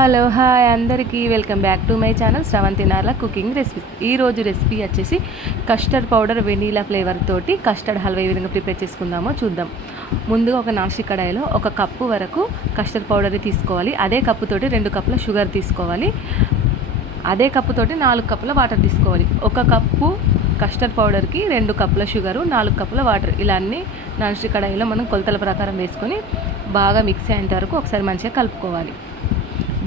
Hello hi అందరికీ welcome back to my channel Sravanthi Narla cooking recipes. ఈరోజు recipe వచ్చేసి custard powder vanilla flavour తోటి custard halwa ఏ విధంగా ప్రిపేర్ చేసుకుందామో చూద్దాం. ముందుగా ఒక నాసి కడాయిలో 1 కప్పు వరకు కస్టర్డ్ పౌడర్ని తీసుకోవాలి. అదే కప్పుతోటి 2 కప్పుల షుగర్ తీసుకోవాలి. అదే కప్పుతోటి 4 కప్పుల వాటర్ తీసుకోవాలి. 1 కప్పు కస్టర్డ్ పౌడర్కి 2 కప్పుల షుగరు, 4 కప్పుల వాటర్, ఇలా అన్నీ నాసి కడాయిలో మనం కొలతల ప్రకారం వేసుకొని బాగా మిక్స్ అయ్యేంత వరకు ఒకసారి మంచిగా కలుపుకోవాలి.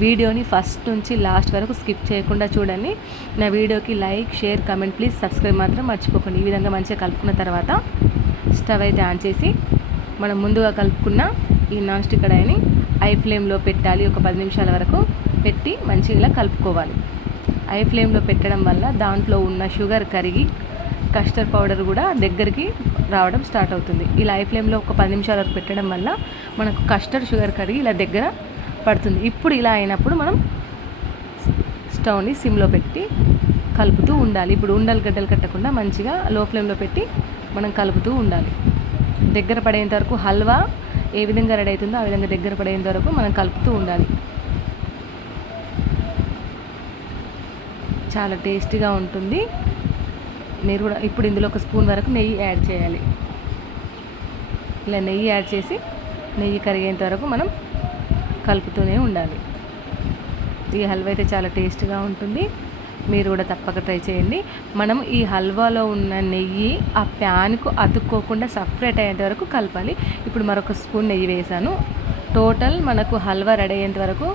వీడియోని ఫస్ట్ నుంచి లాస్ట్ వరకు స్కిప్ చేయకుండా చూడండి. నా వీడియోకి like, share, comment, please subscribe మాత్రం మర్చిపోకండి. ఈ విధంగా మంచిగా కలుపుకున్న తర్వాత స్టవ్ అయితే ఆన్ చేసి మనం ముందుగా కలుపుకున్న ఈ నాన్ స్టిక్ కడాయిని హై ఫ్లేమ్లో పెట్టాలి. ఒక 10 నిమిషాల వరకు పెట్టి మంచిగా ఇలా కలుపుకోవాలి. హై ఫ్లేమ్లో పెట్టడం వల్ల దాంట్లో ఉన్న షుగర్ కరిగి కస్టర్డ్ పౌడర్ కూడా దగ్గరికి రావడం స్టార్ట్ అవుతుంది. ఇలా హై ఫ్లేమ్లో ఒక 10 నిమిషాల వరకు పెట్టడం వల్ల మనకు కస్టర్డ్ షుగర్ కరిగి ఇలా దగ్గర పడుతుంది. ఇప్పుడు ఇలా అయినప్పుడు మనం స్టవ్ని సిమ్లో పెట్టి కలుపుతూ ఉండాలి. ఇప్పుడు ఉండలు గడ్డలు కట్టకుండా మంచిగా లో ఫ్లేమ్లో పెట్టి మనం కలుపుతూ ఉండాలి. దగ్గర పడేంత వరకు హల్వా ఏ విధంగా రెడీ అవుతుందో ఆ విధంగా దగ్గర పడేంత వరకు మనం కలుపుతూ ఉండాలి. చాలా టేస్టీగా ఉంటుంది. మీరు కూడా ఇప్పుడు ఇందులో 1 స్పూన్ వరకు నెయ్యి యాడ్ చేయాలి. ఇలా నెయ్యి యాడ్ చేసి నెయ్యి కరిగేంత వరకు మనం కలుపుతూనే ఉండాలి. ఈ హల్వా అయితే చాలా టేస్ట్గా ఉంటుంది. మీరు కూడా తప్పక ట్రై చేయండి. మనం ఈ హల్వాలో ఉన్న నెయ్యి ఆ ప్యాన్కు అతుక్కోకుండా సపరేట్ అయ్యేంత వరకు కలపాలి. ఇప్పుడు మరొక స్పూన్ నెయ్యి వేసాను. టోటల్ మనకు హల్వా రెడీ అయ్యేంత వరకు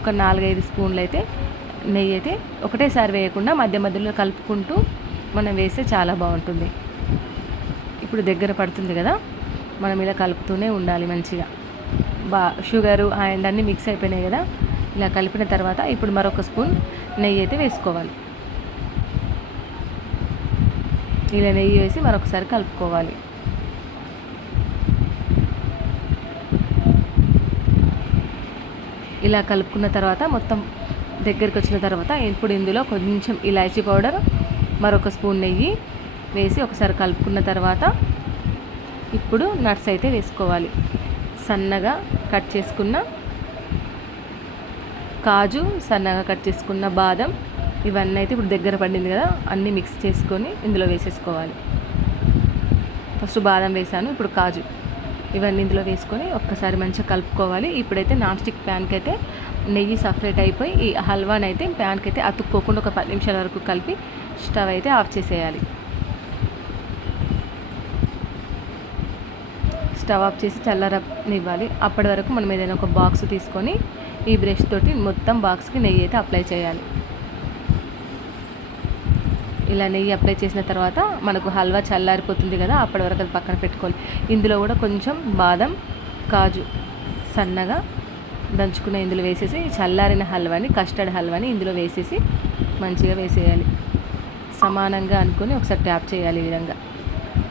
ఒక 4-5 స్పూన్లు అయితే నెయ్యి అయితే ఒకటేసారి వేయకుండా మధ్య మధ్యలో కలుపుకుంటూ మనం వేస్తే చాలా బాగుంటుంది. ఇప్పుడు దగ్గర పడుతుంది కదా, మనం ఇలా కలుపుతూనే ఉండాలి. మంచిగా షుగరు అండ్ అన్నీ మిక్స్ అయిపోయినాయి కదా. ఇలా కలిపిన తర్వాత ఇప్పుడు మరొక స్పూన్ నెయ్యి అయితే వేసుకోవాలి. ఇలా నెయ్యి వేసి మరొకసారి కలుపుకోవాలి. ఇలా కలుపుకున్న తర్వాత మొత్తం దగ్గరికి వచ్చిన తర్వాత ఇప్పుడు ఇందులో కొంచెం ఇలాచీ పౌడర్, మరొక స్పూన్ నెయ్యి వేసి ఒకసారి కలుపుకున్న తర్వాత ఇప్పుడు నట్స్ అయితే వేసుకోవాలి. సన్నగా కట్ చేసుకున్న కాజు, సన్నగా కట్ చేసుకున్న బాదం, ఇవన్నీ అయితే ఇప్పుడు దగ్గర పడింది కదా, అన్నీ మిక్స్ చేసుకొని ఇందులో వేసేసుకోవాలి. ఫస్ట్ బాదం వేసాను, ఇప్పుడు కాజు, ఇవన్నీ ఇందులో వేసుకొని ఒక్కసారి మంచిగా కలుపుకోవాలి. ఇప్పుడైతే నాన్ స్టిక్ ప్యాన్కి అయితే నెయ్యి సపరేట్ అయిపోయి ఈ హల్వాని అయితే ప్యాన్కి అయితే అతుక్కోకుండా ఒక 10 నిమిషాల వరకు కలిపి స్టవ్ అయితే ఆఫ్ చేసేయాలి. స్టవ్ ఆఫ్ చేసి చల్లరనివ్వాలి. అప్పటి వరకు మనం ఏదైనా ఒక బాక్స్ తీసుకొని ఈ బ్రష్ తోటి మొత్తం బాక్స్కి నెయ్యి అయితే అప్లై చేయాలి. ఇలా నెయ్యి అప్లై చేసిన తర్వాత మనకు హల్వా చల్లారిపోతుంది కదా, అప్పటి వరకు అది పక్కన పెట్టుకోవాలి. ఇందులో కూడా కొంచెం బాదం, కాజు సన్నగా దంచుకున్న ఇందులో వేసేసి చల్లారిన హల్వాని, కస్టర్డ్ హల్వాని ఇందులో వేసేసి మంచిగా వేసేయాలి. సమానంగా అనుకొని ఒకసారి ట్యాప్ చేయాలి. ఈ విధంగా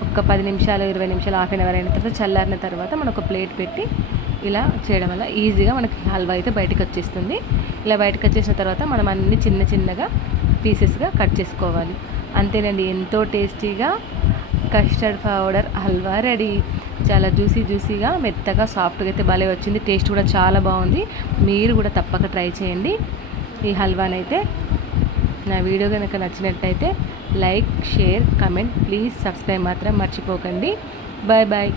ఒక 10 నిమిషాలు, 20 నిమిషాలు, హాఫ్ అన్ అవర్ అయిన తర్వాత చల్లారిన తర్వాత మనం ఒక ప్లేట్ పెట్టి ఇలా చేయడం వల్ల ఈజీగా మనకి హల్వా అయితే బయటకు వచ్చేస్తుంది. ఇలా బయటకు వచ్చేసిన తర్వాత మనం అన్ని చిన్న చిన్నగా పీసెస్గా కట్ చేసుకోవాలి. అంతేనండి, ఎంతో టేస్టీగా కస్టర్డ్ పౌడర్ హల్వా రెడీ. చాలా జ్యూసీగా, మెత్తగా, సాఫ్ట్గా అయితే భలే వచ్చింది. టేస్ట్ కూడా చాలా బాగుంది. మీరు కూడా తప్పక ట్రై చేయండి ఈ హల్వానైతే. నా వీడియో కనుక నచ్చినట్టయితే like, share, comment, please subscribe మాత్రం మర్చిపోకండి. Bye bye.